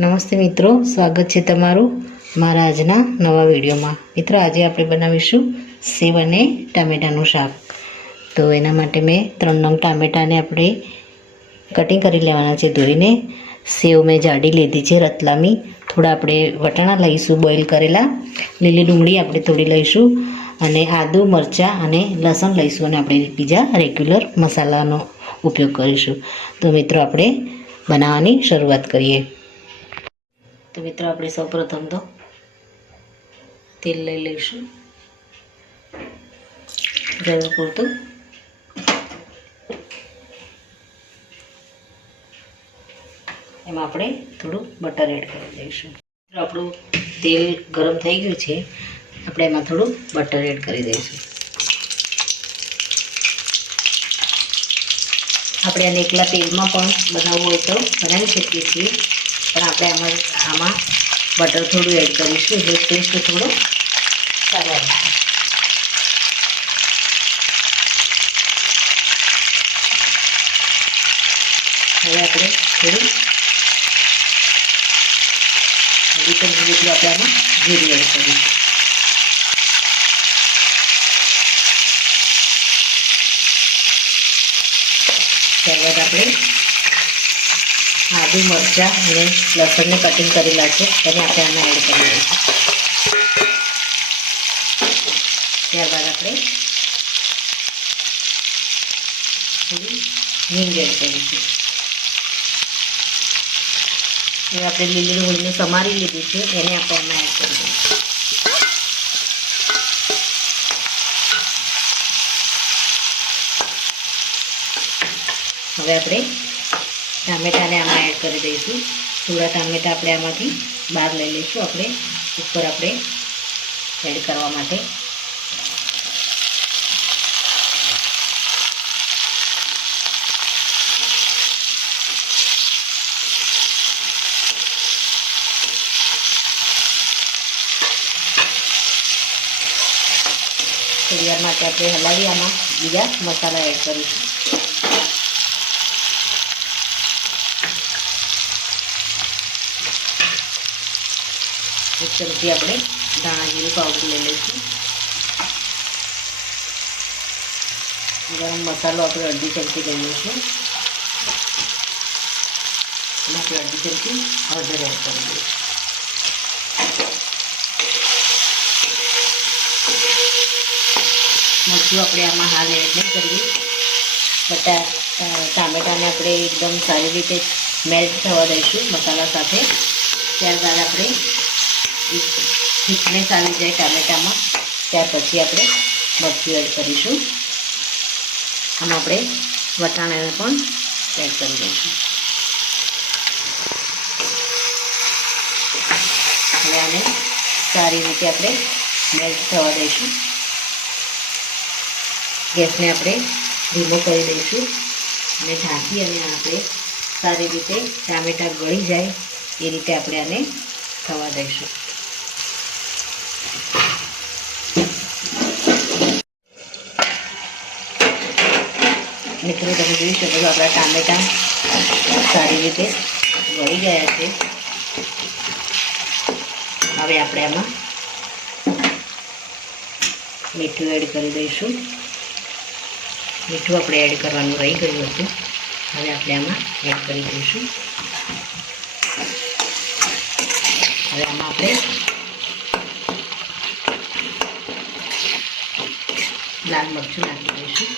નમસ્તે મિત્રો, સ્વાગત છે તમારું મારા આજના નવા વિડીયોમાં। મિત્રો, આજે આપણે બનાવીશું સેવ અને ટામેટાનું શાક। તો એના માટે મેં 3 નંગ ટામેટાને આપણે કટિંગ કરી લેવાના છે ધોઈને। સેવ મેં જાડી લીધી છે રતલામી। થોડા આપણે વટાણા લઈશું બોઇલ કરેલા। લીલી ડુંગળી આપણે થોડી લઈશું અને આદુ મરચાં અને લસણ લઈશું અને આપણે બીજા રેગ્યુલર મસાલાનો ઉપયોગ કરીશું। તો મિત્રો, આપણે બનાવવાની શરૂઆત કરીએ। તો મિત્રો, આપણે સૌપ્રથમ તો તેલ લઈ લઈશું જરૂર પૂરતું। એમાં આપણે થોડું બટર એડ કરી દઈશું। આપણું તેલ ગરમ થઈ ગયું છે, આપણે એમાં થોડું બટર એડ કરી દઈશું। આપણે આને એકલા તેલમાં પણ બનાવવું હોય તો બનાવી શકીએ છીએ, પણ આપણે આમાં બટર થોડું એડ કરીશું એટલે ટેસ્ટ થોડો સારો આવશે। હવે આપણે થોડું જેટલું આપણે આમાં જીરું એડ કરીશું। ત્યારબાદ આપણે આદુ મરચાં અને લસણને કટિંગ કરેલા છે એને આપણે આમાં એડ કરી દઈશું। ત્યારબાદ આપણે થોડી હિંગ એડ કરીશું। હવે આપણે લીલી ડુંગળીને સમારી લીધી છે એને આપણે આમાં એડ કરી દઈશું। હવે આપણે ટામેટાને આમાં એડ કરી દઈશું। થોડા ટામેટા આપણે આમાંથી બહાર લઈ લઈશું આપણે ઉપર આપણે એડ કરવા માટે। થોડી વાર માટે આપણે હલાવી આમાં બીજા મસાલા એડ કરીશું। એક ચમચી આપણે ધાણા જીરું પાવડર લઈ લઈશું। ગરમ મસાલો આપણે અડધી ચમચી લઈ લઈશું અને આપણે અડધી ચમચી હળદર એડ કરી દઈશું। મરચું આપણે આમાં હાલ એડ નહીં કરીએ, ટામેટાને આપણે એકદમ સારી રીતે મેલ્ટ થવા દઈશું મસાલા સાથે। ત્યારબાદ આપણે થિકનેસ આવી જાય ટામેટામાં ત્યાર પછી આપણે મરચું એડ કરીશું। આમાં આપણે વટાણાને પણ એડ કરી દઈશું। હવે આને સારી રીતે આપણે મેલ્ટ થવા દઈશું। ગેસને આપણે ધીમો કરી દઈશું અને ઢાંકી અને આપણે સારી રીતે ટામેટાં ગળી જાય એ રીતે આપણે આને થવા દઈશું। મિત્રો, તમે જોઈ શકો છો આપણા ટામેટાં સારી રીતે ગળી ગયા છે। હવે આપણે આમાં મીઠું એડ કરી દઈશું। મીઠું આપણે એડ કરવાનું રહી ગયું હતું, હવે આપણે આમાં એડ કરી દઈશું। હવે આમાં આપણે લાલ મરચું નાખી દઈશું।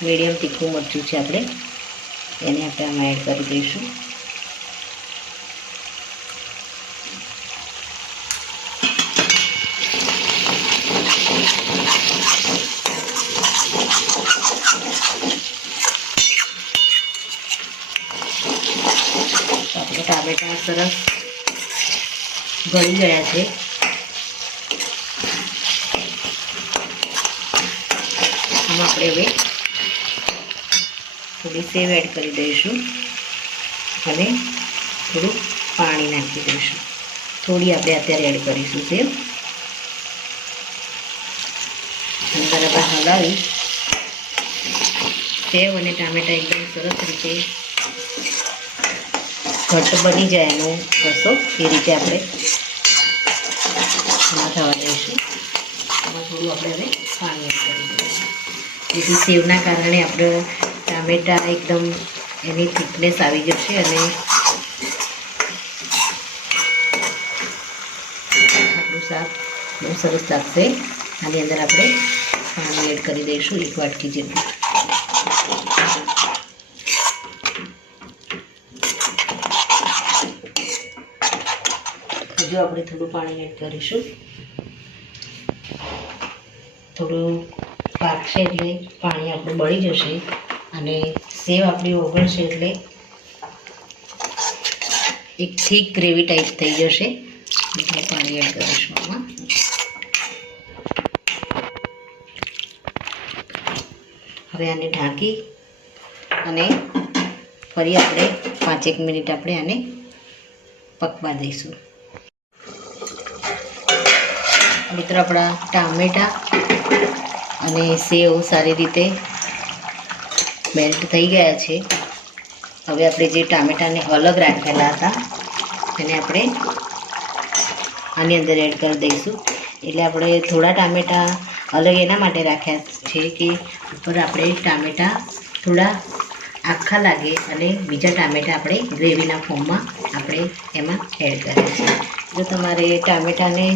મીડિયમ તીખું મરચું છે આપણે એને આપણે આમાં એડ કરી દઈશું। આપણે ટામેટાં સરસ ગળી ગયા છે। આમાં આપણે હવે થોડી સેવ એડ કરી દઈશું અને થોડું પાણી નાખી દઈશું। થોડી આપણે અત્યારે એડ કરીશું સેવ અને બરાબર હલાવી સેવ અને ટામેટાં એકદમ સરસ રીતે ઘટ્ટ બની જાય એનું રસો એ રીતે આપણે એમાં થવા દઈશું. એમાં થોડું આપણે હવે પાણી એડ કરી દઈશું, જેથી સેવના કારણે આપણે ટામેટાં એકદમ એની થિકનેસ આવી જશે અને આપણું શાક બહુ સરસ લાગશે. આની અંદર આપણે પાણી એડ કરી દઈશું 1 વાટકી જેટલું. જો આપણે થોડું પાણી એડ કરીશું, થોડું પાકશે એટલે પાણી આપણું બળી જશે અને સેવ આપણી ઓગળશે એટલે એક થીક ગ્રેવી ટાઈપ થઈ જશે. એટલે પાણી એડ કરીશું આમાં. હવે આને ઢાંકી અને ફરી આપણે 5-1 મિનિટ આપણે આને પકવા દઈશું. મિત્રો આપણા ટામેટાં અને સેવ સારી રીતે મેલ્ટ થઈ ગયા છે. હવે આપણે જે ટામેટાને અલગ રાખેલા હતા એને આપણે આની અંદર એડ કરી દઈશું. એટલે આપણે થોડા ટામેટાં અલગ એના માટે રાખ્યા છે કે ઉપર આપણે ટામેટાં થોડા આખા લાગે અને બીજા ટામેટાં આપણે ગ્રેવીના ફોર્મમાં આપણે એમાં એડ કરીએ છીએ. જો તમારે ટામેટાને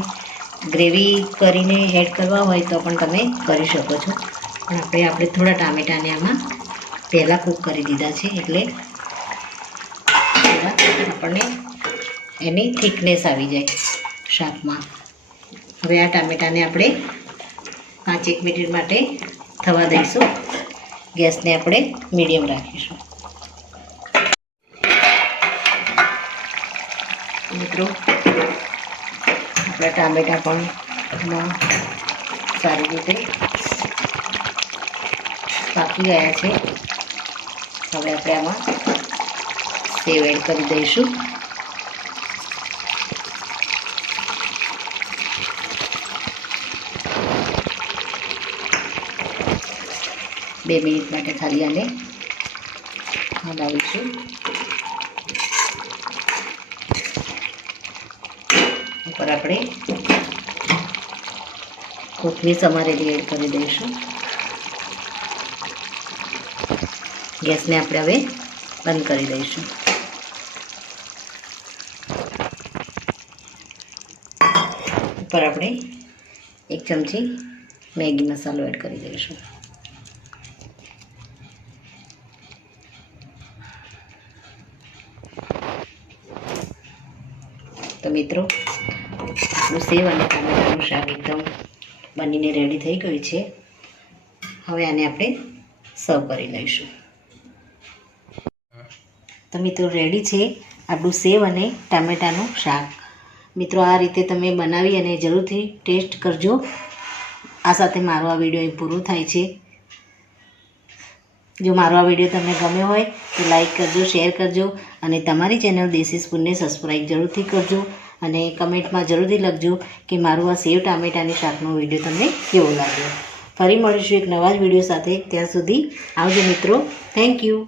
ગ્રેવી કરીને એડ કરવા હોય તો પણ તમે કરી શકો છો, પણ આપણે થોડા ટામેટાને આમાં પહેલાં કૂક કરી દીધા છે એટલે આપણને એની થિકનેસ આવી જાય શાકમાં. હવે આ ટામેટાને આપણે 5-1 મિનિટ માટે થવા દઈશું. ગેસને આપણે મીડિયમ રાખીશું. મિત્રો આપણા ટામેટાં પણ સારી રીતે પાકી ગયા છે. હવે આપણે આમાં સેવ એડ કરી દઈશું. બે મિનિટ માટે ખાલી આને હલાવીશું. ઉપર આપણે કોથમીર સમારેલી એડ કરી દઈશું. ગેસને આપણે હવે બંધ કરી દઈશું. ઉપર આપણે 1 ચમચી મેગી મસાલો એડ કરી દઈશું. તો મિત્રો આપણું સેવ અને ટામેટાનું શાક એકદમ બનીને રેડી થઈ ગયું છે. હવે આને આપણે સર્વ કરી લઈશું. તો મિત્રો રેડી છે આપણું સેવ અને ટામેટાનું શાક. મિત્રો આ રીતે તમે બનાવી અને જરૂરથી ટેસ્ટ કરજો. આ સાથે મારો આ વિડીયો અહીં પૂરો થાય છે. જો મારો આ વિડીયો તમને ગમ્યો હોય તો લાઈક કરજો, શેર કરજો અને તમારી ચેનલ દેશી સ્પૂનને સબસ્ક્રાઈબ જરૂરથી કરજો અને કમેન્ટમાં જરૂરથી લખજો કે મારું આ સેવ ટામેટાની શાકનો વિડીયો તમને કેવો લાગ્યો. ફરી મળીશું એક નવા જ વિડીયો સાથે. ત્યાં સુધી આવજો મિત્રો. Thank you.